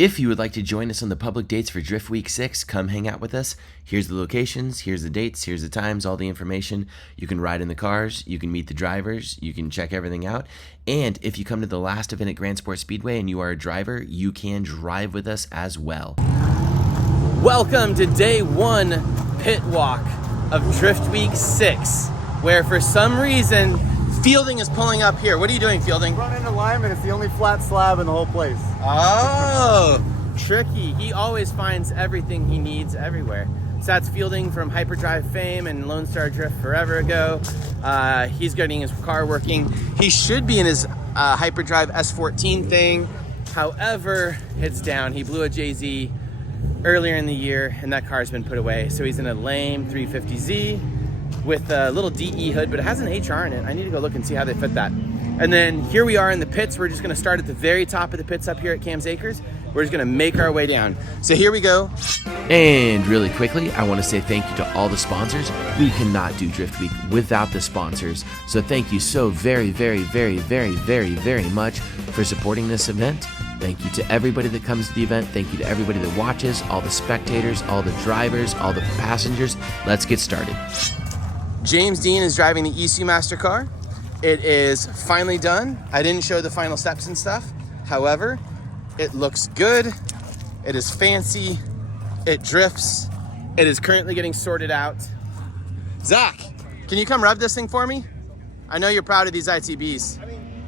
If you would like to join us on the public dates for Drift Week 6, come hang out with us. Here's the locations, here's the dates, here's the times, all the information. You can ride in the cars, you can meet the drivers, you can check everything out. And if you come to the last event at Grand Sport Speedway and you are a driver, you can drive with us as well. Welcome to day one pit walk of Drift Week 6, where for some reason, Fielding is pulling up here. What are you doing, Fielding? Running alignment. It's the only flat slab in the whole place. Oh, tricky. He always finds everything he needs everywhere. So that's Fielding from Hyperdrive fame and Lone Star Drift forever ago. He's getting his car working. He should be in his Hyperdrive S14 thing. However, it's down. He blew a JZ earlier in the year and that car's been put away. So he's in a lame 350Z with a little DE hood, but it has an HR in it. I need to go look and see how they fit that. And then here we are in the pits. We're just gonna start at the very top of the pits up here at Cam's Acres. We're just gonna make our way down. So here we go. And really quickly, I wanna say thank you to all the sponsors. We cannot do Drift Week without the sponsors. So thank you so very, very, very, very, very, very much for supporting this event. Thank you to everybody that comes to the event. Thank you to everybody that watches, all the spectators, all the drivers, all the passengers. Let's get started. James Dean is driving the ECU Master car. It is finally done. I didn't show the final steps and stuff. However, it looks good. It is fancy. It drifts. It is currently getting sorted out. Zach, can you come rev this thing for me? I know you're proud of these ITBs. I mean,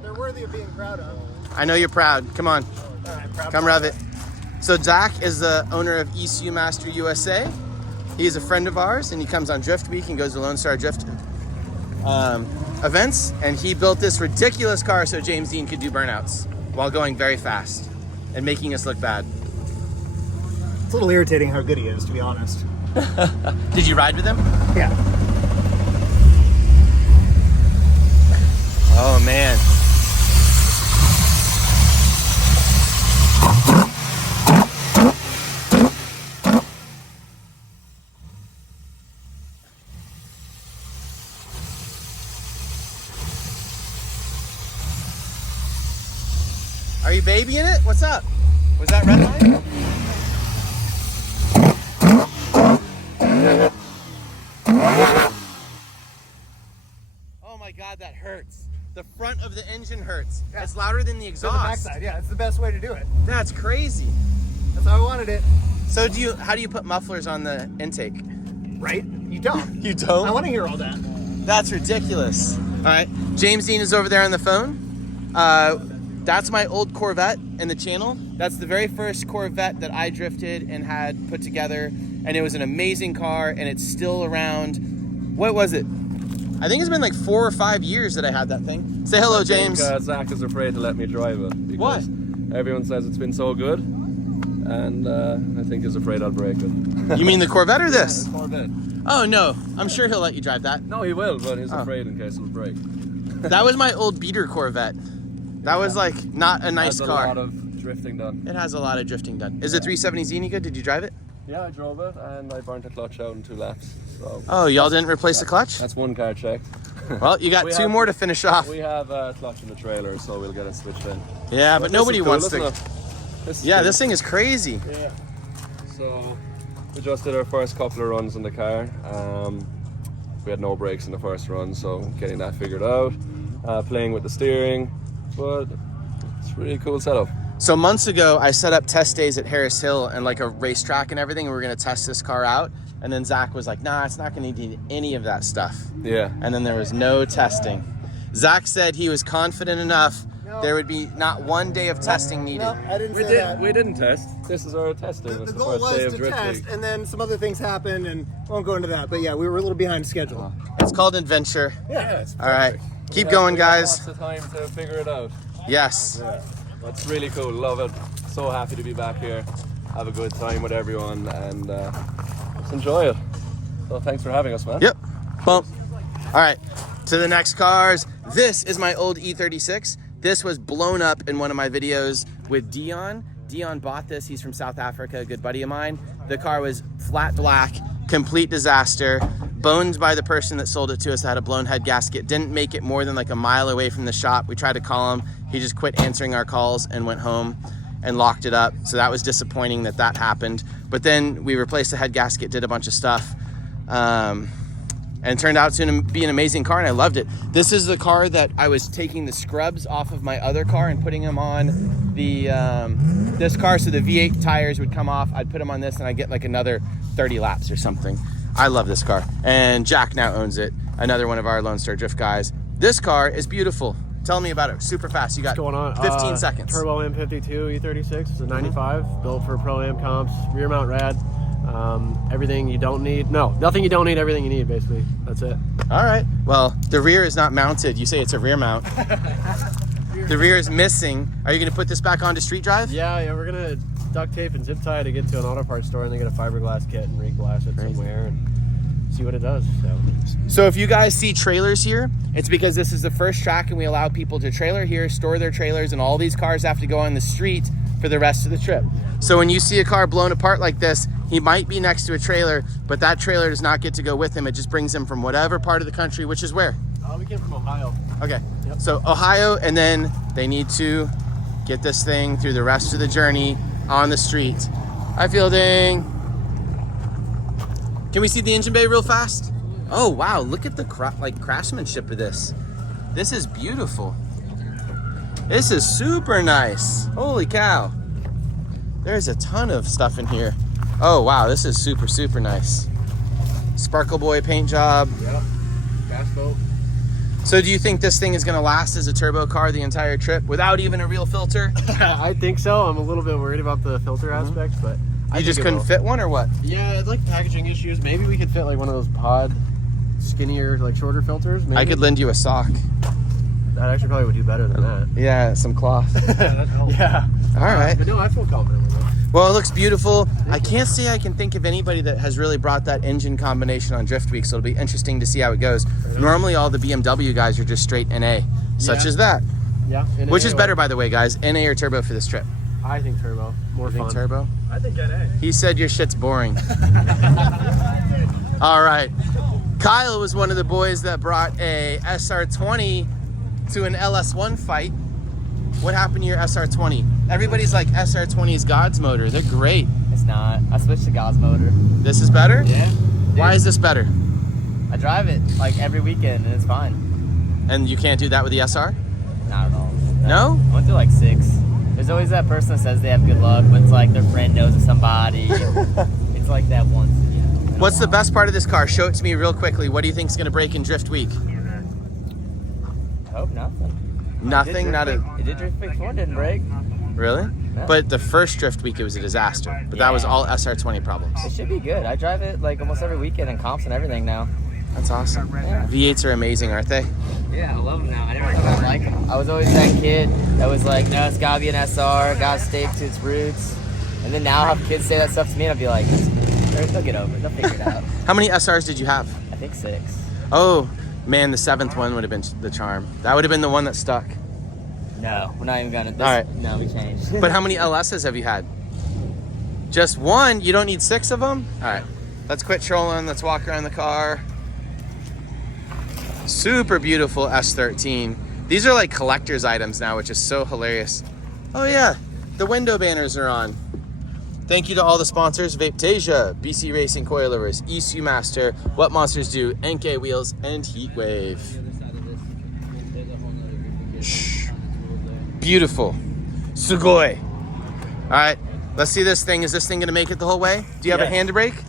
they're worthy of being proud of. I know you're proud. Come on. All right, Come rev it. So Zach is the owner of ECU Master USA. He is a friend of ours, and he comes on Drift Week and goes to Lone Star Drift events. And he built this ridiculous car so James Dean could do burnouts while going very fast and making us look bad. It's a little irritating how good he is, to be honest. Did you ride with him? Yeah. Oh, man. Are you babying it? What's up? Was that red line? Oh my God, that hurts. The front of the engine hurts. Yeah. It's louder than the To exhaust. the backside, yeah, it's the best way to do it. That's crazy. That's how I wanted it. So how do you put mufflers on the intake? Right? You don't. You don't? I want to hear all that. That's ridiculous. All right, James Dean is over there on the phone. That's my old Corvette in the channel. That's the very first Corvette that I drifted and had put together. And it was an amazing car and it's still around. What was it? I think it's been like 4 or 5 years that I had that thing. Say hello, James. Zach is afraid to let me drive it. What? Everyone says it's been so good. And I think he's afraid I'll break it. You mean the Corvette or this? The Corvette. Oh no, I'm sure he'll let you drive that. No, he will, but he's afraid in case it'll break. That was my old beater Corvette. That was like not a nice car. Has a lot of drifting done. It has a lot of drifting done. Is the 370Z any good? Did you drive it? Yeah, I drove it and I burnt the clutch out in 2 laps. So Oh, y'all didn't replace the clutch? that's one car checked. Well, you got We 2 have- more to finish off. We have a clutch in the trailer, so we'll get it switched in. Yeah, but nobody this is cool, wants to. isn't it? This is Yeah, cool. this thing is crazy. Yeah. So we just did our first couple of runs in the car. We had no brakes in the first run, so getting that figured out, playing with the steering, but it's a really cool setup. So months ago, I set up test days at Harris Hill and like a racetrack and everything. And we were gonna test this car out. And then Zach was like, nah, it's not gonna need any of that stuff. Yeah. And then there was no testing. Zach said he was confident enough there would be not 1 day of testing needed. No, I didn't say that. We didn't test. This is our testing. The It's the goal first day was of to Drift test, Week. and then some other things happened, and I won't go into that. But yeah, we were a little behind schedule. It's called adventure. Yeah. it's All right, perfect. keep We going, have guys. Lots of time to figure it out. Yes. Yeah. It's really cool. Love it. So happy to be back here. Have a good time with everyone and just enjoy it. So thanks for having us, man. Yep. Bump. All right, to the next cars. This is my old E36. This was blown up in one of my videos with Dion. Dion bought this. He's from South Africa, a good buddy of mine. The car was flat black, complete disaster. Boned by the person that sold it to us that had a blown head gasket. Didn't make it more than like a mile away from the shop. We tried to call him. He just quit answering our calls and went home. and locked it up. So that was disappointing that happened. But then we replaced the head gasket, did a bunch of stuff. And it turned out to be an amazing car, and I loved it. This is the car that I was taking the scrubs off of my other car and putting them on the this car, so the V8 tires would come off. I'd put them on this, and I'd get like another 30 laps or something. I love this car, and Jack now owns it, another one of our Lone Star Drift guys. This car is beautiful. Tell me about it, super fast. You got What's going on? 15 seconds. Turbo M52 E36, it's a 95, built for Pro-Am comps, rear mount rad. Everything you don't need. No, nothing you don't need, everything you need, basically. That's it. All right. Well, the rear is not mounted. You say it's a rear mount. The rear is missing. Are you going to put this back onto street drive? Yeah, we're going to duct tape and zip tie to get to an auto parts store and then get a fiberglass kit and reglass it somewhere and see what it does. So if you guys see trailers here, it's because this is the first track and we allow people to trailer here, store their trailers, and all these cars have to go on the street for the rest of the trip. So when you see a car blown apart like this, he might be next to a trailer, but that trailer does not get to go with him. It just brings him from whatever part of the country, which is where? We came from Ohio. Okay. Yep. So Ohio, and then they need to get this thing through the rest of the journey on the street. Hi, Fielding. Can we see the engine bay real fast? Oh, wow. Look at the craftsmanship of this. This is beautiful. This is super nice. Holy cow. There's a ton of stuff in here. Oh, wow. This is super, super nice. Sparkle Boy paint job. Yep. Gas boat. So do you think this thing is going to last as a turbo car the entire trip without even a real filter? I think so. I'm a little bit worried about the filter aspect, but You just couldn't fit one or what? Yeah, it's like packaging issues. Maybe we could fit like one of those pod skinnier, like shorter filters. Maybe. I could lend you a sock. That actually probably would do better than that. Yeah, some cloth. Yeah. All right. But no, I feel confident with it. Well, it looks beautiful. I can't say I can think of anybody that has really brought that engine combination on Drift Week, so it'll be interesting to see how it goes. Normally, all the BMW guys are just straight NA, such as that. Yeah. Which is better, by the way, guys? NA or turbo for this trip? I think turbo. More You fun. think turbo? I think NA. He said your shit's boring. All right. Kyle was one of the boys that brought a SR20 to an LS1 fight. What happened to your SR20? Everybody's like, SR20 is God's motor. They're great. It's not. I switched to God's motor. This is better? Yeah. Why is this better? I drive it like every weekend and it's fine. And you can't do that with the SR? Not at all. No? I went through like 6. There's always that person that says they have good luck, but it's like their friend knows of somebody. It's like that once, you know. What's the best part of this car? Show it to me real quickly. What do you think is going to break in Drift Week? I hope nothing. Nothing? Not a... It did Drift Week 4, didn't break. Really? No. But the first Drift Week, it was a disaster. But that was all SR20 problems. It should be good. I drive it like almost every weekend in comps and everything now. That's awesome. Yeah. V8s are amazing, aren't they? Yeah, I love them now. I never thought I'd like them. I was always that kid that was like, no, it's gotta be an SR, gotta stay to its roots. And then now I'll have kids say that stuff to me and I'll be like, they'll get over it. They'll figure it out. How many SRs did you have? I think 6. Oh, man, the 7th one would have been the charm. That would have been the one that stuck. No, we're not even gonna. All right. No, we changed. But how many LSs have you had? Just one? You don't need 6 of them? All right, let's quit trolling. Let's walk around the car. Super beautiful S13. These are like collector's items now, which is so hilarious. Oh yeah, the window banners are on. Thank you to all the sponsors: Vapetasia, BC Racing Coilovers, ECU Master, What Monsters Do, NK Wheels, and Heatwave. Shh. Beautiful. Sugoi. All right, let's see this thing. Is this thing gonna make it the whole way? Do you have a handbrake?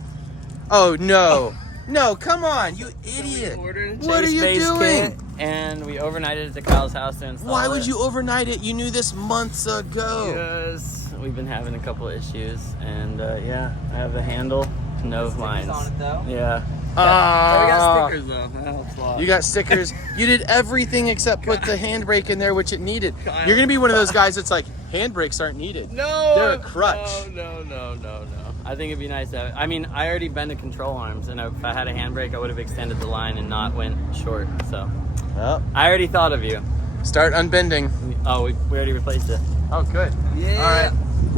Oh no. No, come on, you idiot. What are you doing? And we overnighted it to Kyle's house to install Why it. would you overnight it? You knew this months ago. Because we've been having a couple of issues, and yeah, I have a handle to no lines. On it, though. Yeah. We got stickers though. That helps a lot. You got stickers. You did everything except put the handbrake in there, which it needed. You're gonna be one of those guys that's like, handbrakes aren't needed. No, They're a crutch. No. I think it'd be nice to have, I mean, I already bend the control arms, and if I had a handbrake, I would have extended the line and not went short. So Well, I already thought of you. start unbending. Oh, we already replaced it. Oh, good. Yeah. All right.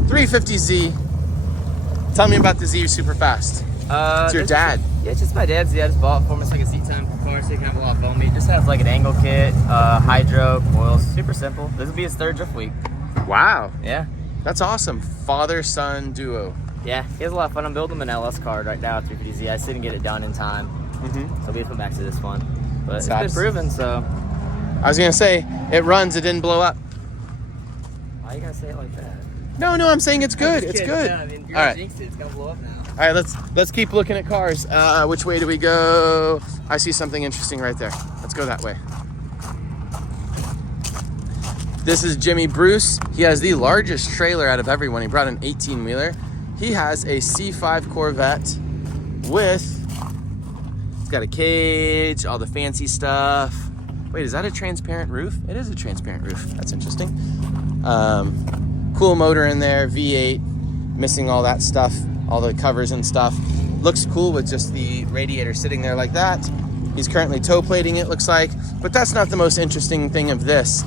350Z. Tell me about the Z super fast. It's your dad. Yeah, it's just my dad's. I just bought it for him. It's like a seat time car, so you can have a lot of foam. It just has like an angle kit, hydro, coils. Super simple. This will be his 3rd drift week. Wow. Yeah. That's awesome. Father-son duo. Yeah, he has a lot of fun. I'm building him an LS card right now at 350Z. I just didn't get it done in time. So we come back to this one. But it's been proven, so. I was gonna say, it runs, it didn't blow up. Why you gotta say it like that? No, I'm saying it's good. It's good. Yeah, I mean, you're All gonna right. jinx it. It's gonna blow up now. All right, let's keep looking at cars. Which way do we go? I see something interesting right there. Let's go that way. This is Jimmy Bruce. He has the largest trailer out of everyone. He brought an 18-wheeler. He has a C5 Corvette with, it's got a cage, all the fancy stuff. Wait, is that a transparent roof? It is a transparent roof. That's interesting. Cool motor in there, V8, missing all that stuff, all the covers and stuff. Looks cool with just the radiator sitting there like that. He's currently tow plating it, looks like, but that's not the most interesting thing of this.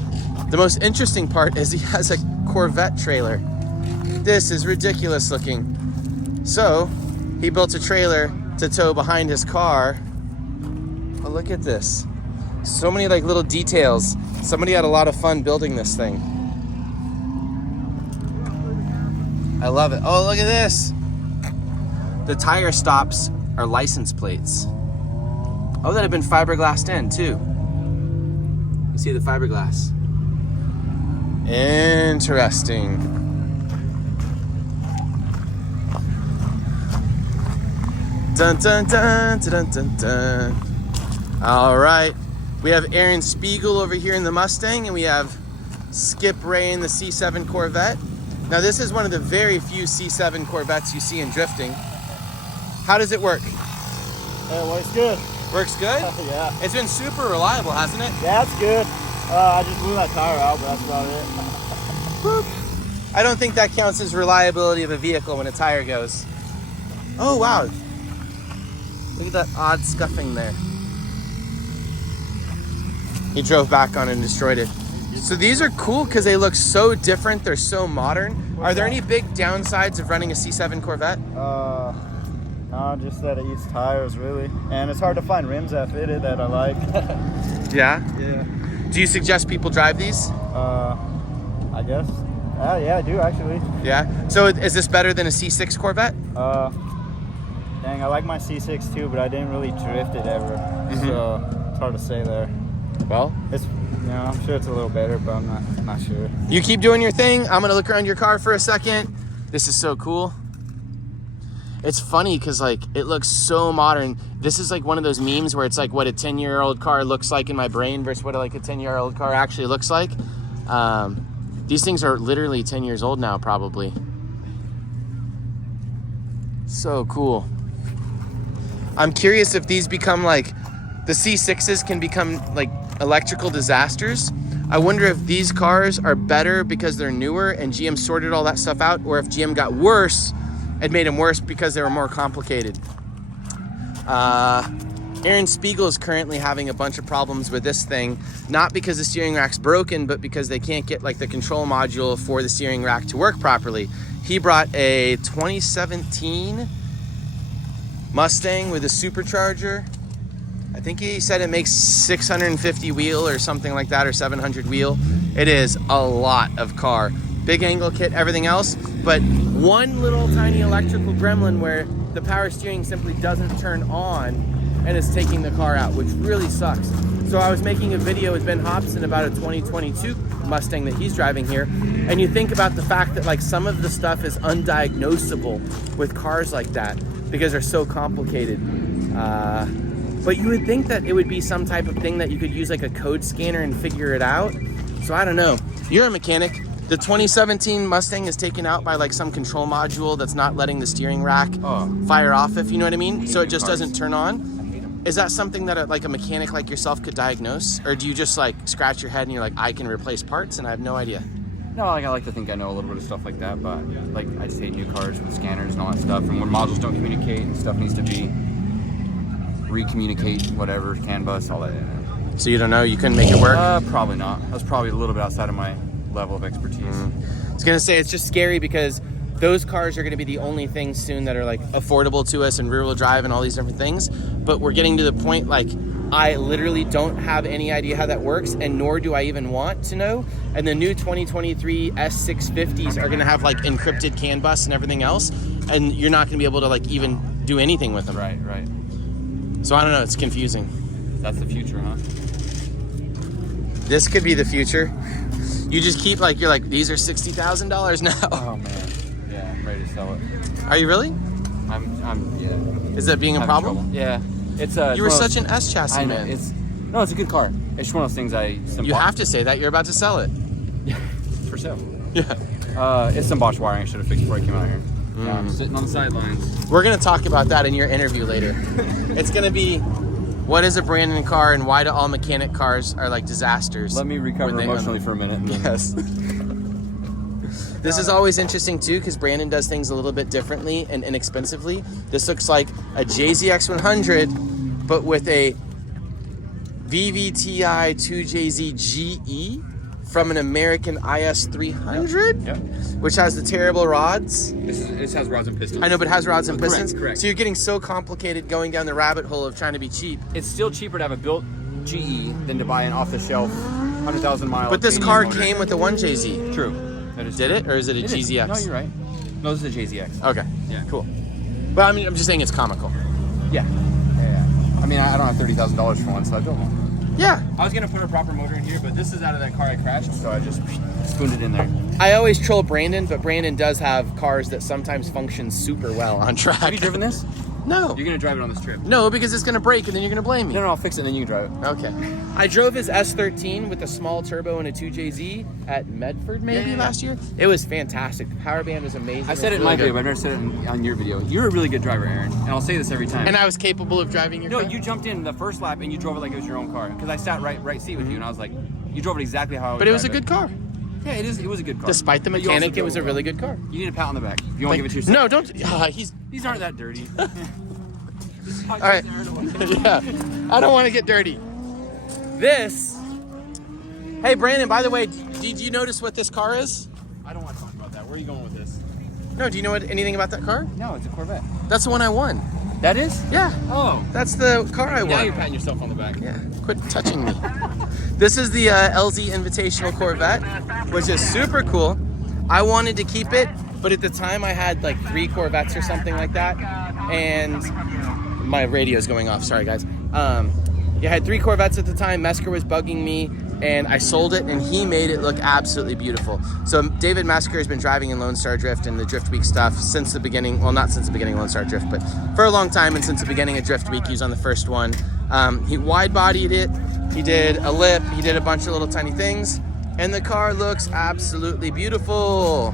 The most interesting part is he has a Corvette trailer. This is ridiculous looking. So he built a trailer to tow behind his car. Oh, look at this. So many like little details. Somebody had a lot of fun building this thing. I love it. Oh, look at this. The tire stops are license plates. Oh, that have been fiberglassed in too. You see the fiberglass. Interesting. Dun dun dun dun dun dun. All right, we have Aaron Spiegel over here in the Mustang, and we have Skip Ray in the C7 Corvette. Now this is one of the very few C7 Corvettes you see in drifting. How does it work? It works good. Works good? Yeah. It's been super reliable, hasn't it? Yeah, it's good. I just blew that tire out, but that's about it. I don't think that counts as reliability of a vehicle when a tire goes. Oh, wow. Look at that odd scuffing there. He drove back on it and destroyed it. So these are cool because they look so different. They're so modern. Are there any big downsides of running a C7 Corvette? No, just that it eats tires, really. And it's hard to find rims that fit it that I like. Yeah? Yeah. Do you suggest people drive these? I guess. Yeah, I do, actually. Yeah? So is this better than a C6 Corvette? Dang, I like my C6 too, but I didn't really drift it ever. So it's hard to say there. Well, It's, I'm sure it's a little better, but I'm not sure. you keep doing your thing. I'm gonna look around your car for a second. This is so cool. It's funny because like it looks so modern. This is like one of those memes where it's like what a 10-year-old car looks like in my brain versus what like a 10-year-old car actually looks like. These things are literally 10 years old now, probably. So cool. I'm curious if these become like, the C6s can become like electrical disasters. I wonder if these cars are better because they're newer and GM sorted all that stuff out, or if GM got worse and made them worse because they were more complicated. Aaron Spiegel is currently having a bunch of problems with this thing, not because the steering rack's broken, but because they can't get like the control module for the steering rack to work properly. He brought a 2017 Mustang with a supercharger. I think he said it makes 650 wheel or something like that, or 700 wheel. It is a lot of car. Big angle kit, everything else, but one little tiny electrical gremlin where the power steering simply doesn't turn on and is taking the car out, which really sucks. So I was making a video with Ben Hobson about a 2022 Mustang that he's driving here, and you think about the fact that like some of the stuff is undiagnosable with cars like that because they're so complicated. But you would think that it would be some type of thing that you could use like a code scanner and figure it out. So I don't know. You're a mechanic. The 2017 Mustang is taken out by like some control module that's not letting the steering rack fire off, if you know what I mean. So it just doesn't turn on. Is that something that like a mechanic like yourself could diagnose? Or do you just like scratch your head and you're like, I can replace parts and I have no idea? No, like I like to think I know a little bit of stuff like that, but like I just hate new cars with scanners and all that stuff. And when modules don't communicate and stuff needs to be recommunicate, whatever, CAN bus, all that. So you don't know, you couldn't make it work? Probably not. That's probably a little bit outside of my level of expertise. I was gonna say, it's just scary because those cars are going to be the only things soon that are like affordable to us and rear-wheel drive and all these different things. But we're getting to the point like I literally don't have any idea how that works, and nor do I even want to know. And the new 2023 S650s are going to have like encrypted CAN bus and everything else, and you're not going to be able to like even do anything with them. Right, right. So I don't know. It's confusing. That's the future, huh? This could be the future. You just keep like you're like these are $60,000 now. Oh man. Yeah, I'm ready to sell it. Are you really? Yeah. Is that being a Having problem? trouble. Yeah. It's You were such an S chassis I know, man. it's a good car. It's one of those things You have to say that. You're about to sell it. for sale. Yeah. It's some botch wiring I should have fixed before I came out here. Yeah, I'm sitting on the sidelines. We're gonna talk about that in your interview later. It's gonna be what is a Brandon car and why do all mechanic cars are like disasters. Let me recover when they emotionally own for a minute. And then Yes. This is always interesting too because Brandon does things a little bit differently and inexpensively. This looks like a JZX100 but with a VVTi 2JZ GE from an American IS300, Yep. which has the terrible rods. This has rods and pistons. I know, but it has rods and Correct, pistons. correct. So you're getting so complicated going down the rabbit hole of trying to be cheap. It's still cheaper to have a built GE than to buy an off-the-shelf 100,000 mile. But this Canadian car motor. came with the 1JZ. True. That is Did it? Or is it a It is. GZX? No, you're right. No, this is a JZX. Okay. Yeah. Cool. But I mean, I'm just saying it's comical. Yeah. Yeah. I mean, I don't have $30,000 for one, so I built one. Yeah. I was gonna put a proper motor in here, but this is out of that car I crashed, so I just spooned it in there. I always troll Brandon, but Brandon does have cars that sometimes function super well on track. Have you driven this? No. You're gonna drive it on this trip. No, because it's going to break and then you're going to blame me. No, I'll fix it and then you can drive it. Okay. I drove his S13 with a small turbo and a 2JZ at Medford maybe Yeah. last year. It was fantastic. The power band was amazing. I said it in was my really video, but good. I've never said it on your video. You're a really good driver, Aaron, and I'll say this every time. And I was capable of driving your No, car? you jumped in the first lap and you drove it like it was your own car. Because I sat right seat with you, and I was like, you drove it exactly how I would But it was a drive good car. Yeah, it was a good car. Despite the But you also mechanic, it drove was a well. really good car. You need a pat on the back. If you want to give it to yourself. No, don't. These aren't that dirty. All right. Yeah. I don't want to get dirty. This. Hey, Brandon, by the way, did you notice what this car is? I don't want to talk about that. Where are you going with this? No, do you know anything about that car? No, it's a Corvette. That's the one I won. That is? Yeah. Oh. That's the car I Now won. you're patting yourself on the back. Yeah, quit touching me. This is the LZ Invitational Corvette, which is super cool. I wanted to keep it, but at the time I had like 3 Corvettes or something like that, and my radio's going off. Sorry, guys. I had 3 Corvettes at the time. Mesker was bugging me, and I sold it, and he made it look absolutely beautiful. So David Mesker has been driving in Lone Star Drift and the Drift Week stuff since the beginning. Well, not since the beginning of Lone Star Drift, but for a long time, and since the beginning of Drift Week, he was on the first one. He wide-bodied it. He did a lip. He did a bunch of little tiny things, and the car looks absolutely beautiful.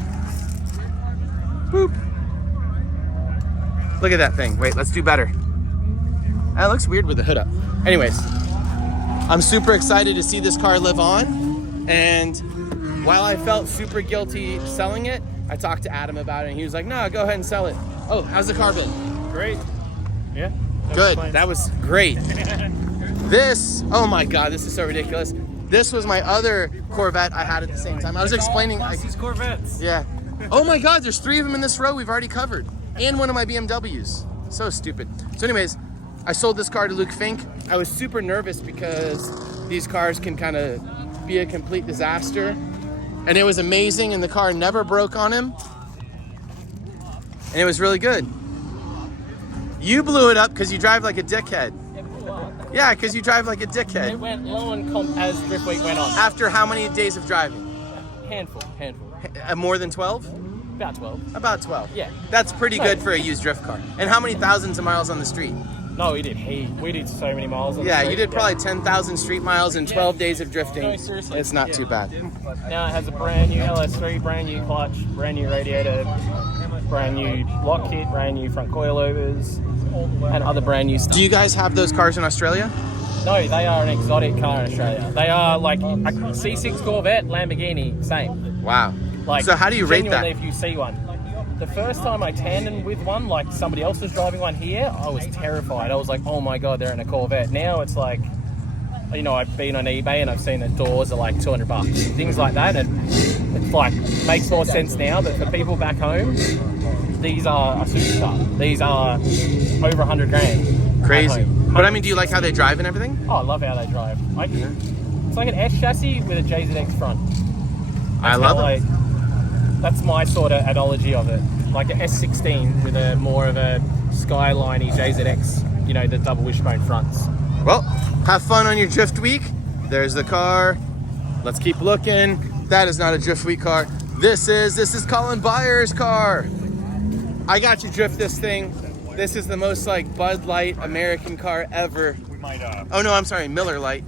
Boop. Look at that thing. Wait, let's do better. That looks weird with the hood up. Anyways, I'm super excited to see this car live on. And while I felt super guilty selling it, I talked to Adam about it, and he was like, no, go ahead and sell it. Oh, how's the car built? Great. Yeah. Good. That was great. This, oh my God, this is so ridiculous. This was my other Corvette I had at the same time. I was explaining. These Corvettes. Yeah. Oh my God, there's 3 of them in this row we've already covered. And one of my BMWs. So stupid. So anyways, I sold this car to Luke Fink. I was super nervous because these cars can kind of be a complete disaster. And it was amazing, and the car never broke on him. And it was really good. You blew it up because you drive like a dickhead. Yeah, because you drive like a It dickhead. went low on comp as Drift Week went on. After how many days of driving? Handful. More than 12? About 12. About 12. Yeah. That's pretty No. good for a used drift car. And how many thousands of miles on the street? No, we did We did so many miles on the Yeah, street. you did probably 10,000 street miles in 12 days of drifting. No, seriously. It's not too bad. Now it has a brand new LS3, brand new clutch, brand new radiator, brand new lock kit, brand new front coilovers, and other brand new stuff. Do you guys have those cars in Australia? No, they are an exotic car in Australia. They are like a C6 Corvette, Lamborghini, same. Wow. Like, So how do you rate that? genuinely, if you see one. The first time I tandem with one, like somebody else was driving one here, I was terrified. I was like, oh my God, they're in a Corvette. Now it's like, you know, I've been on eBay and I've seen the doors are like $200, things like that. And it's like makes more sense now. But for people back home, these are a supercar. These are over 100 grand. Crazy. Back home. But I mean, do you like how they drive and everything? Oh, I love how they drive. It's like an S chassis with a JZX front. I love it. That's my sort of analogy of it. Like an S16 with a more of a skyliney JZX, you know, the double wishbone fronts. Well, have fun on your drift week. There's the car. Let's keep looking. That is not a drift week car. This is Colin Byers' car. I got you drift this thing. This is the most like Bud Light American car ever. Oh no, I'm sorry, Miller Lite.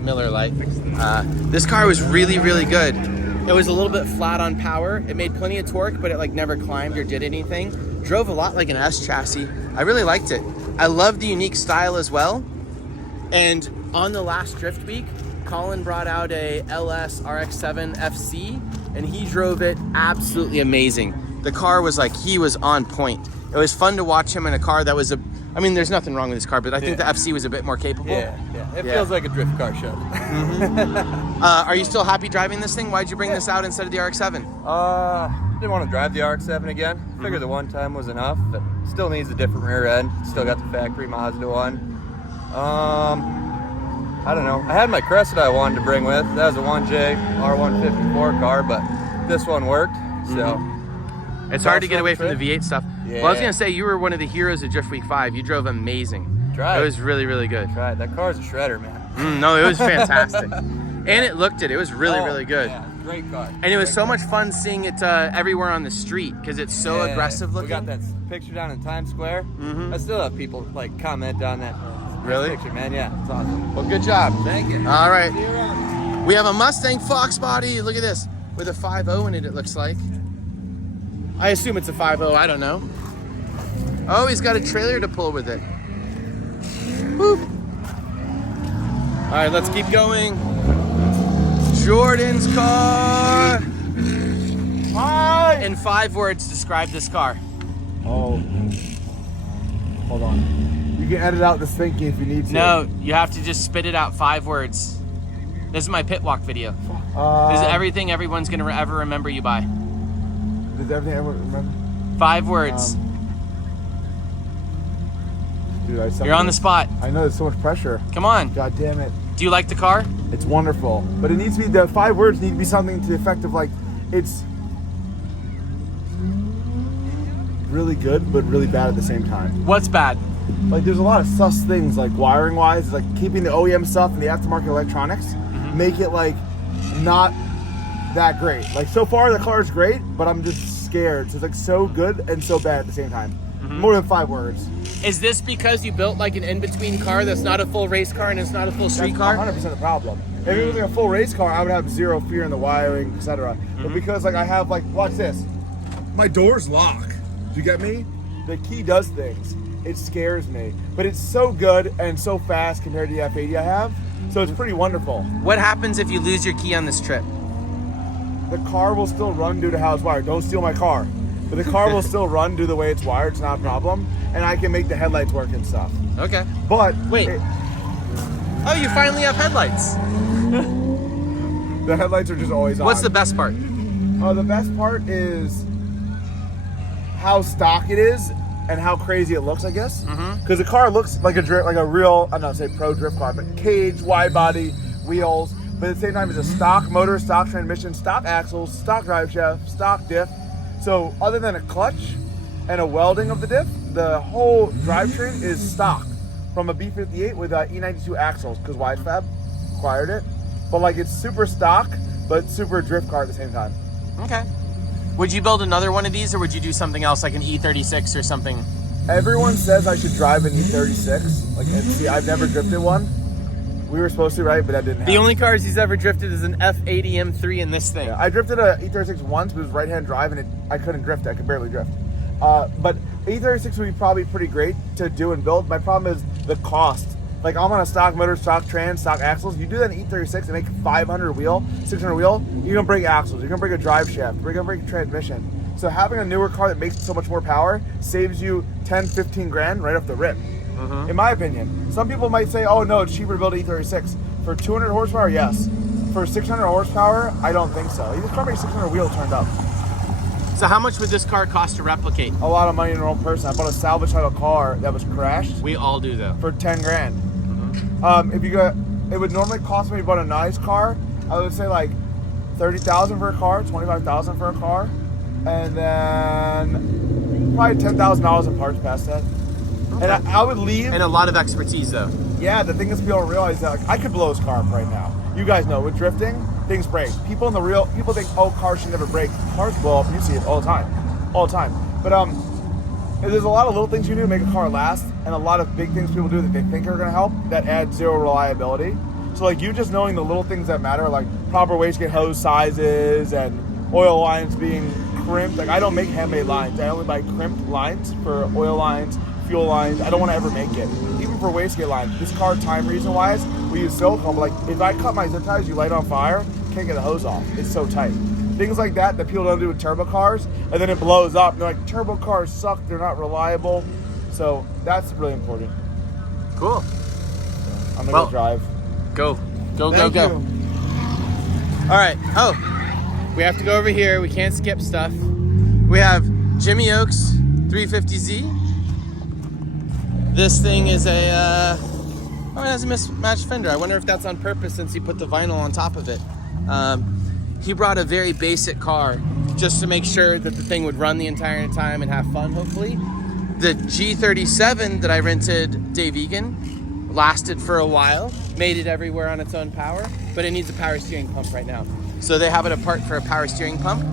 Miller Lite. This car was really, really good. It was a little bit flat on power. It made plenty of torque, but it like never climbed or did anything. Drove a lot like an S chassis. I really liked it. I love the unique style as well. And on the last drift week, Colin brought out a LS RX-7 FC, and he drove it absolutely amazing. The car was like, he was on point. It was fun to watch him in a car that was I mean, there's nothing wrong with this car, but I think the FC was a bit more capable. It feels like a drift car show. Are you still happy driving this thing? Why'd you bring this out instead of the RX-7? Didn't want to drive the RX-7 again. Figured the one time was enough, but still needs a different rear end. Still got the factory Mazda one. I don't know. I had my Crest that I wanted to bring with. That was a 1J R154 car, but this one worked, so. It's hard to get away from the V8 stuff. Yeah. Well, I was gonna say, you were one of the heroes of Drift Week 5. You drove amazing. Tried. It was really, really good. Tried. That car's a shredder, man. No, it was fantastic. And it looked it. It was really, really good. Yeah, great car. And it was so much fun seeing it everywhere on the street because it's so aggressive looking. We got that picture down in Times Square. I still have people like comment on that Really? picture, man. Yeah, it's awesome. Well, good job. Thank you. All right. We have a Mustang Fox body. Look at this. With a 5.0 in it, it looks like. I assume it's a 5.0. I don't know. Oh, he's got a trailer to pull with it. Boop. All right, let's keep going. Jordan's car. Hi! In 5 words, describe this car. Oh. Hold on. You can edit out the thinking if you need to. No, you have to just spit it out. 5 words. This is my pit walk video. This is everything everyone's gonna ever remember you by. Does everything ever remember? 5 words. Dude, You're on the spot. I know there's so much pressure. Come on. God damn it. Do you like the car? It's wonderful. But it needs to be, the 5 words need to be something to the effect of like, it's really good, but really bad at the same time. What's bad? Like there's a lot of sus things, like wiring wise, like keeping the OEM stuff and the aftermarket electronics, make it like not that great. Like so far the car is great, but I'm just scared. So it's like so good and so bad at the same time. More than 5 words. Is this because you built like an in-between car that's not a full race car and it's not a full street car? 100% the problem. If it was like a full race car, I would have zero fear in the wiring, etc. But because like I have like, watch this. My doors lock. Do you get me? The key does things. It scares me. But it's so good and so fast compared to the F80 I have. So it's pretty wonderful. What happens if you lose your key on this trip? The car will still run due to how it's wired. Don't steal my car. But the car will still run due to the way it's wired. It's not a problem. And I can make the headlights work and stuff. Okay. But Wait. Oh, you finally have headlights. the headlights are just always on. What's the best part? The best part is how stock it is and how crazy it looks, I guess. Because the car looks like a real, I'm not saying pro drift car, but cage, wide body, wheels. But at the same time, it's a stock motor, stock transmission, stock axles, stock drive shaft, stock diff. So other than a clutch and a welding of the diff, the whole drivetrain is stock from a B58 with E92 axles because YFAB acquired it. But like it's super stock, but super drift car at the same time. Okay. Would you build another one of these or would you do something else like an E36 or something? Everyone says I should drive an E36. Like, and see, I've never drifted one. We were supposed to, right? But that didn't happen. The only cars he's ever drifted is an F80 M3 in this thing. Yeah, I drifted a E36 once, but it was right-hand drive, and I couldn't drift. I could barely drift. But E36 would be probably pretty great to do and build. My problem is the cost. Like, I'm on a stock motor, stock trans, stock axles. You do that in E36 and make 500 wheel, 600 wheel, you're gonna break axles. You're gonna break a drive shaft. You're gonna break a transmission. So having a newer car that makes so much more power saves you 10, 15 grand right off the rip. In my opinion. Some people might say, oh no, it's cheaper to build an E36. For 200 horsepower, yes. For 600 horsepower, I don't think so. This car makes 600 wheel turned up. So how much would this car cost to replicate? A lot of money in a normal person. I bought a salvage title car that was crashed We all do though. for 10 grand. If you got, it would normally cost me to buy a nice car. I would say like 30,000 for a car, 25,000 for a car, and then probably $10,000 in parts past that. And I would leave. And a lot of expertise though. Yeah, the thing is, people don't realize that like, I could blow this car up right now. You guys know with drifting, things break. People think, oh, cars should never break. Cars blow up, and you see it all the time. But there's a lot of little things you do to make a car last, and a lot of big things people do that they think are going to help that add zero reliability. So like you just knowing the little things that matter, like proper wastegate hose sizes and oil lines being crimped. Like I don't make handmade lines. I only buy crimped lines for oil lines, fuel lines. I don't want to ever make it. Even for wastegate lines, this car, time reason wise, we use silicone. But like if I cut my zip ties, you light on fire, can't get the hose off. It's so tight. Things like that people don't do with turbo cars, and then it blows up. And they're like, turbo cars suck. They're not reliable. So that's really important. Cool. I'm gonna Well, go drive. Go. Thank you. All right. Oh, we have to go over here. We can't skip stuff. We have Jimmy Oaks 350Z. This thing is it has a mismatched fender. I wonder if that's on purpose since he put the vinyl on top of it. He brought a very basic car just to make sure that the thing would run the entire time and have fun, hopefully. The G37 that I rented Dave Egan lasted for a while, made it everywhere on its own power, but it needs a power steering pump right now. So they have it apart for a power steering pump.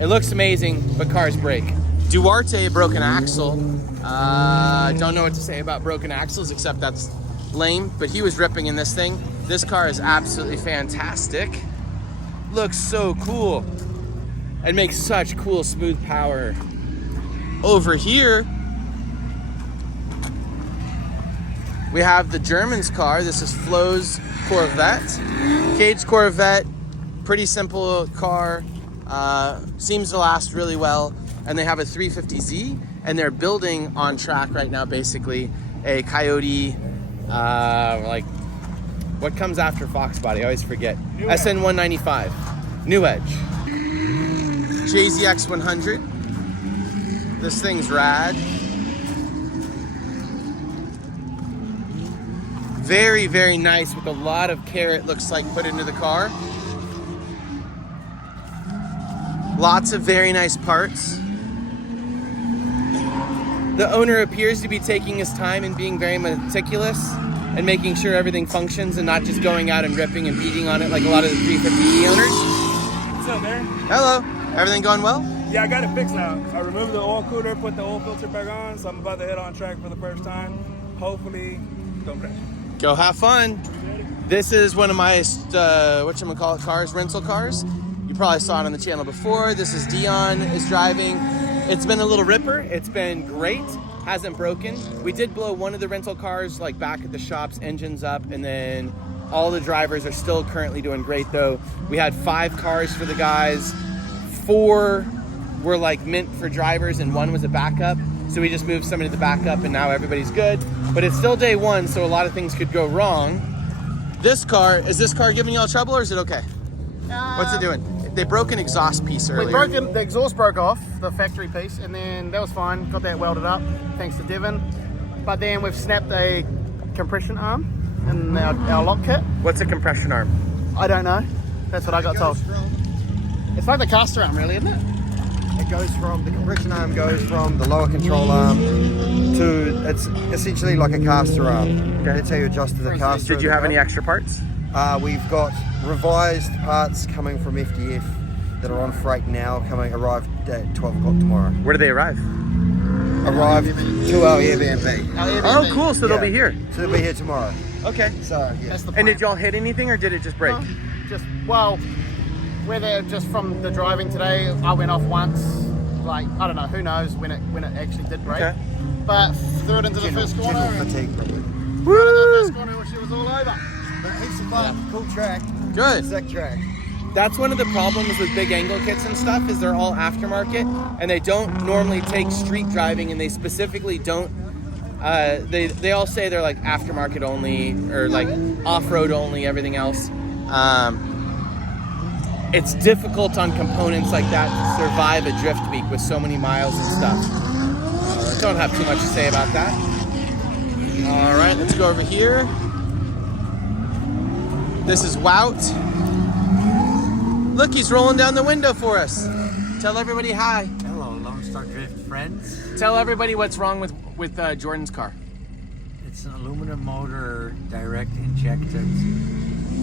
It looks amazing, but cars break. Duarte broke an axle. I don't know what to say about broken axles, except that's lame, but he was ripping in this thing. This car is absolutely fantastic. Looks so cool. And makes such cool, smooth power. Over here, we have the German's car. This is Flo's Corvette. Cage Corvette, pretty simple car. Seems to last really well. And they have a 350Z, and they're building on track right now, basically, a Coyote, like, what comes after Fox Body? I always forget. SN195, New Edge. JZX 100. This thing's rad. Very, very nice with a lot of care, it looks like, put into the car. Lots of very nice parts. The owner appears to be taking his time and being very meticulous and making sure everything functions and not just going out and ripping and beating on it like a lot of the 350E owners. What's up, man? Hello. Everything going well? Yeah, I got it fixed now. I removed the oil cooler, put the oil filter back on, so I'm about to head on track for the first time. Hopefully, don't crash. Go have fun. This is one of my, whatchamacallit cars, rental cars. You probably saw it on the channel before. This is Dion is driving. It's been a little ripper. It's been great. Hasn't broken. We did blow one of the rental cars like back at the shops, engines up, and then all the drivers are still currently doing great though. We had 5 cars for the guys. 4 were like meant for drivers and 1 was a backup. So we just moved somebody to the backup and now everybody's good. But it's still day 1, so a lot of things could go wrong. This car, is this car giving y'all trouble or is it okay? What's it doing? They broke an exhaust piece earlier. The exhaust broke off, the factory piece, and then that was fine. Got that welded up, thanks to Devon. But then we've snapped a compression arm in our lock kit. What's a compression arm? I don't know. That's what I got told. It's like the caster arm, really, isn't it? It goes from, the compression arm goes from the lower control arm to, it's essentially like a caster arm. Okay. That's how you adjust to the caster. Did you have any extra parts? We've got revised parts coming from FDF that are on freight now, arrived at 12 o'clock tomorrow. Where do they arrive? Arrived to our Airbnb. Oh, cool, so they'll be here. So they'll be here tomorrow. Okay. So, yeah. That's the And did y'all hit anything or did it just break? Whether just from the driving today, I went off once. Like, I don't know, who knows when it actually did break. Okay. But threw it into the first corner. General fatigue, probably. Threw it into the first corner when she was all over. But heaps of fun. Cool track. Good. Sick track. That's one of the problems with big angle kits and stuff is they're all aftermarket and they don't normally take street driving and they specifically don't They all say they're like aftermarket only or like off-road only, everything else. It's difficult on components like that to survive a drift week with so many miles and stuff. Don't have too much to say about that. All right, let's go over here. This is Wout. Look, he's rolling down the window for us. Tell everybody hi. Hello, Lone Star Drift friends. Tell everybody what's wrong with Jordan's car. It's an aluminum motor, direct injected,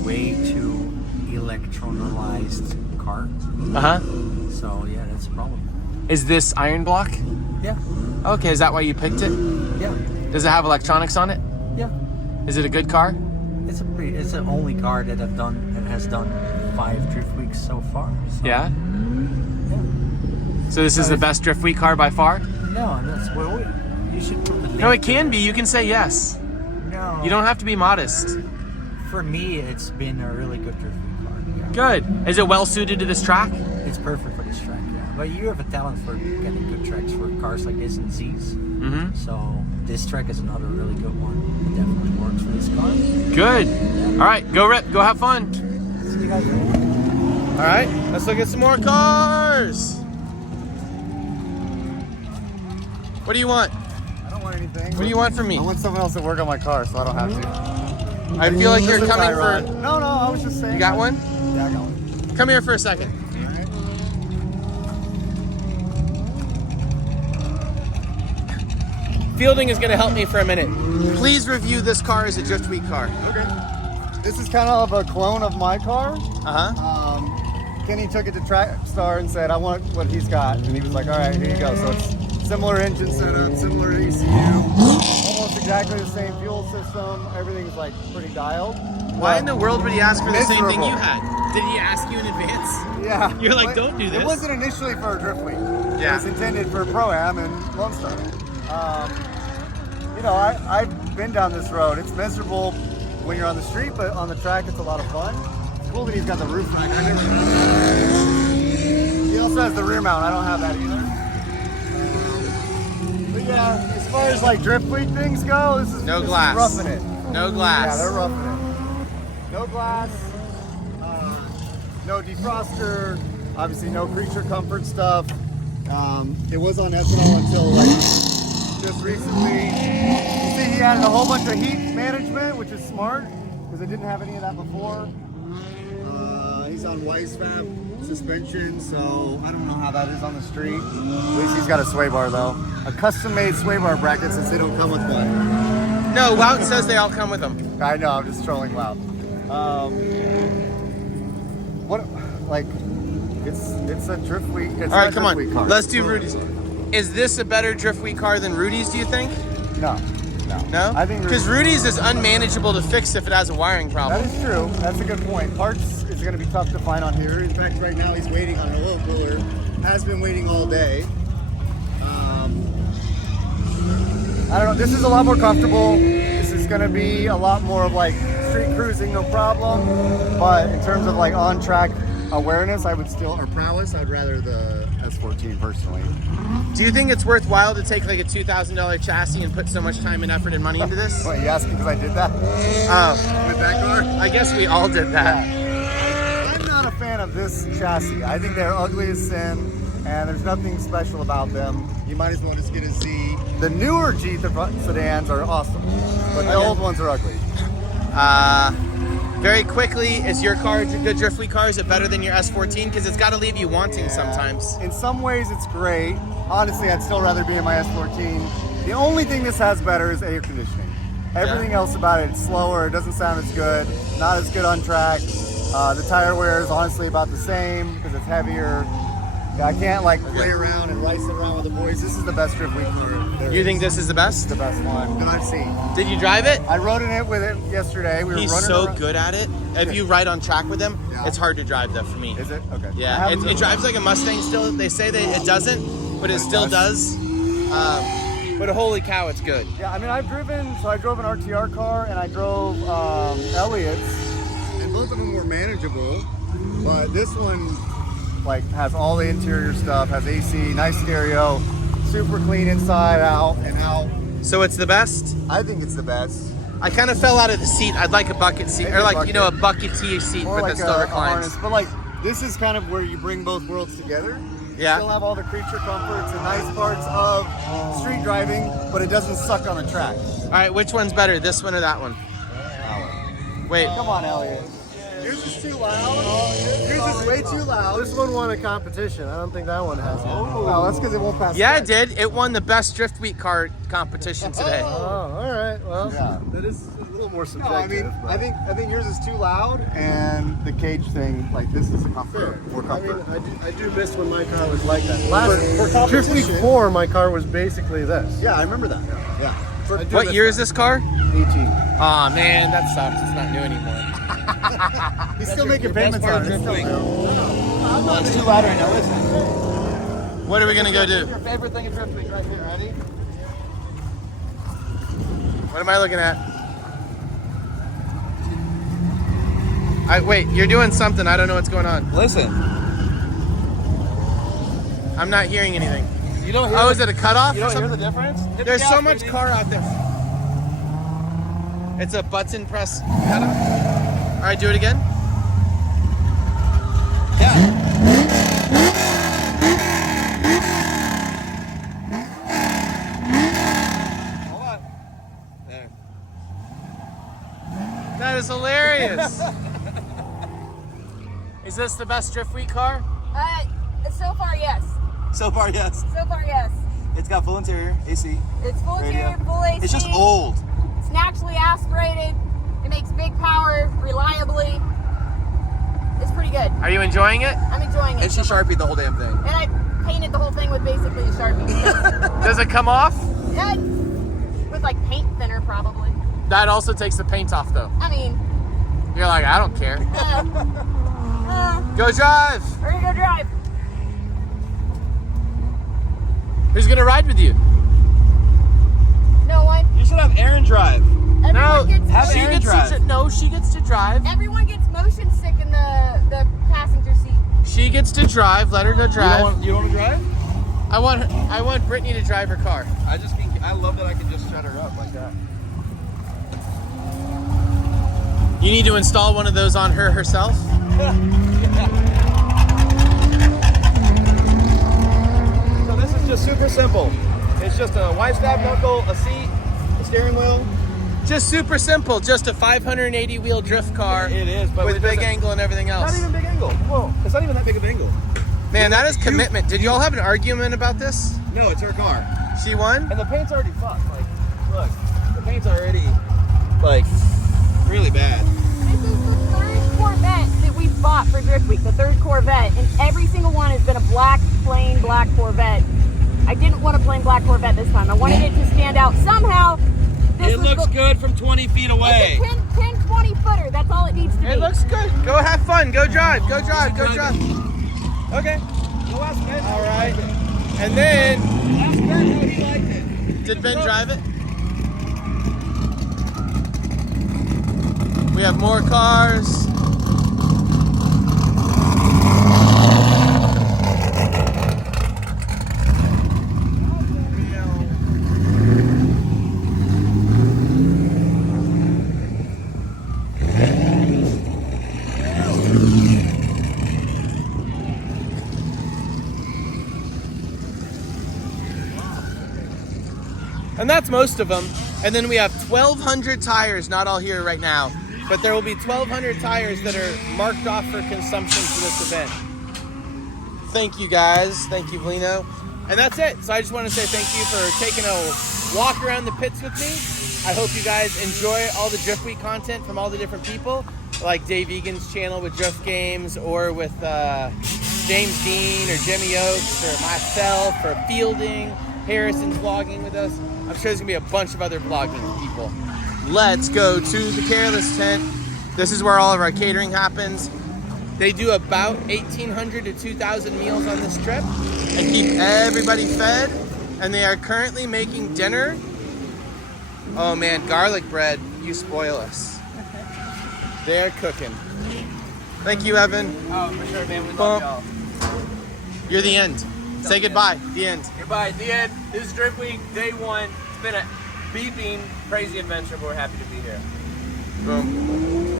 way too electronalized car. So yeah, that's a problem. Is this iron block? Yeah. Okay, is that why you picked it? Yeah. Does it have electronics on it? Yeah. Is it a good car? It's the only car that has done 5 drift weeks so far. So, Yeah. So this is the best drift week car by far? No, that's well. You should put the link. No, it can be. You can say yes. No. You don't have to be modest. For me, it's been a really good drift week car. Yeah. Good. Is it well suited to this track? It's perfect for this track. Yeah. But you have a talent for getting good tracks for cars like this and Z's. Mm-hmm. So this track is another really good one. It definitely works for this car. Good. All right, go Rip. Go have fun. See you guys later. All right, let's look at some more cars. What do you want? I don't want anything. What do you want from me? I want someone else to work on my car, so I don't have to. I feel like you're coming for... No, I was just saying. You got one? Yeah, I got one. Come here for a second. Fielding is going to help me for a minute. Please review this car as a Drift Week car. Okay. This is kind of a clone of my car. Uh-huh. Kenny took it to Trackstar and said, I want what he's got. And he was like, all right, here you go. So it's similar engine setup, similar ECU, almost exactly the same fuel system. Everything's like pretty dialed. Why in the world would he ask for the same thing Miserable. you had? Did he ask you in advance? Yeah. You're like, But don't do this. It wasn't initially for a Drift Week. Yeah. It was intended for Pro-Am and Lone Star. You know, I've been down this road. It's miserable when you're on the street, but on the track it's a lot of fun. It's cool that he's got the roof rack. He also has the rear mount. I don't have that either. But yeah, as far as like Drift Week things go, this is No this glass. Is roughing it. No glass. Yeah, they're roughing it. No glass. No defroster. Obviously, no creature comfort stuff. It was on ethanol until like just recently. You see, he added a whole bunch of heat management, which is smart because it didn't have any of that before. He's on Weissfab suspension, so I don't know how that is on the street. At least he's got a sway bar though. A custom-made sway bar bracket since they don't come with one. No, Wout says they all come with them. I know, I'm just trolling Wout. What, like, it's a Drift Week. It's All right, a come Drift Week car. on. Let's do Rudy's. Is this a better Drift Week car than Rudy's, do you think? No. No? I think Because Rudy's is unmanageable to fix if it has a wiring problem. That is true. That's a good point. Parts is going to be tough to find on here. In fact, right now he's waiting on an oil cooler. Has been waiting all day. I don't know. This is a lot more comfortable. This is going to be a lot more of like street cruising, no problem. But in terms of like on-track awareness, I would still, or prowess, I'd rather the S14 personally. Do you think it's worthwhile to take like a $2,000 chassis and put so much time and effort and money into this? What, you asking because I did that? Oh. With that car? I guess we all did that. Yeah. I'm not a fan of this chassis. I think they're ugly as sin, and there's nothing special about them. You might as well just get a Z. The newer Jeep sedans are awesome, but the old ones are ugly. Very quickly, is your car a good Drift Week car? Is it better than your S14? Because it's got to leave you wanting sometimes. In some ways, it's great. Honestly, I'd still rather be in my S14. The only thing this has better is air conditioning. Everything else about it, it's slower, it doesn't sound as good, not as good on track. The tire wear is honestly about the same because it's heavier. I can't like play around and race it around with the boys. This is the best Drift Week car there You is. think this is the best? The best one that I've seen. Did you drive it? I rode in it with it yesterday. We were He's running so around. good at it. If you ride on track with him, Yeah. it's hard to drive though for me. Is it? Okay. I Yeah, haven't it drives like a Mustang still. They say that it doesn't, but it still does. But holy cow, it's good. Yeah, I mean, I drove an RTR car and I drove Elliott's, and both of them were manageable, but this one like has all the interior stuff, has AC, nice stereo, super clean inside out and out. So it's the best? I think it's the best. I kind of fell out of the seat. I'd like a bucket seat, Maybe or a like, bucket. you know, a bucket-y seat, Or but like that still a reclines. harness. But like, this is kind of where you bring both worlds together. Yeah. Still have all the creature comforts and nice parts of street driving, but it doesn't suck on the track. All right, which one's better, this one or that one? Wait. Come on, Elliot. Yours is too loud. Yours is way too loud. This one won a competition. I don't think that one has it. Oh, that's because it won't pass. Yeah, it did. It won the best Drift Week car competition today. Oh, all right. Well, Yeah. that is a little more No, subjective. I think yours is too loud, and the cage thing, like this is a comfort, more I mean, comfort. I do miss when my car was like that. For Drift Week competition. 4, my car was basically this. Yeah, I remember that. Yeah. I do What miss year that. is this car? 18. Aw, man, that sucks. It's not new anymore. He's still making payments on it. It's still new. Well, it's too loud right now, listen. What are we gonna go do? Your favorite thing in Drift Week right here, ready? What am I looking at? Wait, you're doing something. I don't know what's going on. Listen. I'm not hearing anything. You don't hear Oh, is it a cutoff? You or don't hear something? the difference? Hit the There's gas, so much baby. car out there. It's a button press pedal. All right, do it again. Hold on. There. That is hilarious. Is this the best Drift Week car? So far, yes. So far, yes. So far, yes. It's got full interior, AC. It's full Radio. interior, full AC. It's just old. It's naturally aspirated. It makes big power reliably. It's pretty good. Are you enjoying it? I'm enjoying it. And she Sharpied the whole damn thing. And I painted the whole thing with basically a Sharpie. Does it come off? Yeah, with like paint thinner, probably. That also takes the paint off, though. I mean, You're like, I don't care. Go drive. we're gonna go drive. Who's gonna ride with you? No one. You should have Aaron drive. Everyone gets have she Aaron gets drive. to, no, she gets to drive. Everyone gets motion sick in the passenger seat. She gets to drive. Let her go drive. You don't want to drive? I want Brittany to drive her car. I love that I can just shut her up like that. You need to install one of those on her herself. So this is just super simple. It's just a wide stab knuckle, a seat, a steering wheel. Just super simple. Just a 580 wheel drift car. It is, but with it big doesn't- angle and everything else. Not even big angle. Whoa, it's not even that big of an angle. Man, that is commitment. Did you all have an argument about this? No, it's her car. She won? And the paint's already fucked. Like, look, the paint's already, like, really bad. This is the third Corvette that we've bought for Drift Week, the third Corvette, and every single one has been a plain black Corvette. I didn't want a plain black Corvette this time. I wanted it to stand out somehow. It looks good from 20 feet away. It's a 10, 20 footer. That's all it needs to be. It looks good. Go have fun. Go drive. Go drive. Go drive. Okay. Go ask Ben. All right. And then, Ask Ben how he liked it. did Ben drive it? We have more cars. And that's most of them. And then we have 1,200 tires, not all here right now, but there will be 1,200 tires that are marked off for consumption for this event. Thank you guys. Thank you, Lino. And that's it. So I just want to say thank you for taking a walk around the pits with me. I hope you guys enjoy all the Drift Week content from all the different people, like Dave Egan's channel with Drift Games, or with James Dean or Jimmy Oaks or myself, or Fielding. Harrison's vlogging with us. I'm sure there's gonna be a bunch of other vlogging people. Let's go to the Careless Tent. This is where all of our catering happens. They do about 1,800 to 2,000 meals on this trip and keep everybody fed. And they are currently making dinner. Oh man, garlic bread, you spoil us. They're cooking. Thank you, Evan. Oh, for sure, man. We Bump. love y'all. You're the end. Say goodbye. The end. Goodbye. The end. This is Drift Week, day one. It's been an beeping, crazy adventure, but we're happy to be here. Boom.